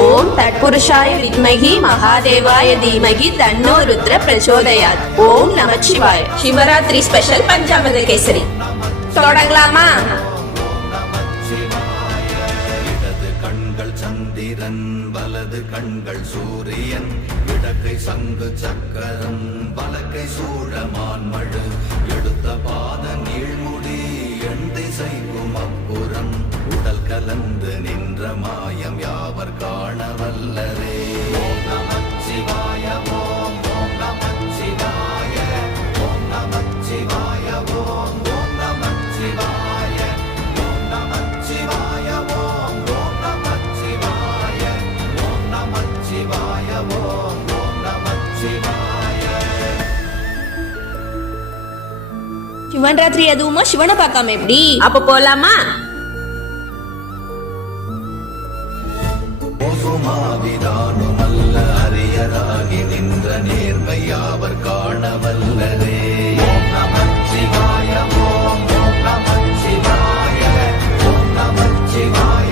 ஓம் தட்புருஷாய வித்மகி மகாதேவாய தீமகி தன்னோ ருத்ர பிரச்சோதயாத். ஓம் நமச்சிவாய. சிவராத்திரி ஸ்பெஷல் பஞ்சாமிர்த கேசரி தொடங்கலாமா? இடது கண்கள் சந்திரன், வலது கண்கள் சூரியன், இடக்கை சங்கு சக்கரம், வலக்கை சூழமான்மழு, எடுத்த பாத நீழ்முடி, எண் திசைக்கும் அப்புறம், உடல் கலந்து நின்ற மாயம் யாவர் காண வல்லரே. ஓம் நமச்சிவாய ஓம், ஓம் நமச்சிவாய, ஓம் நமச்சிவாய ஓம், ஓம் நமச்சிவாய, ஓம் நமச்சிவாய ஓம், ஓம் நமச்சிவாய, ஓம் நமச்சிவாய ஓம், ஓம் நமச்சிவாய. சிவன் ராத்திரி அதுவுமா சிவனை பார்க்காம எப்படி? அப்ப போலாமா? ஓசுமாவிதானோ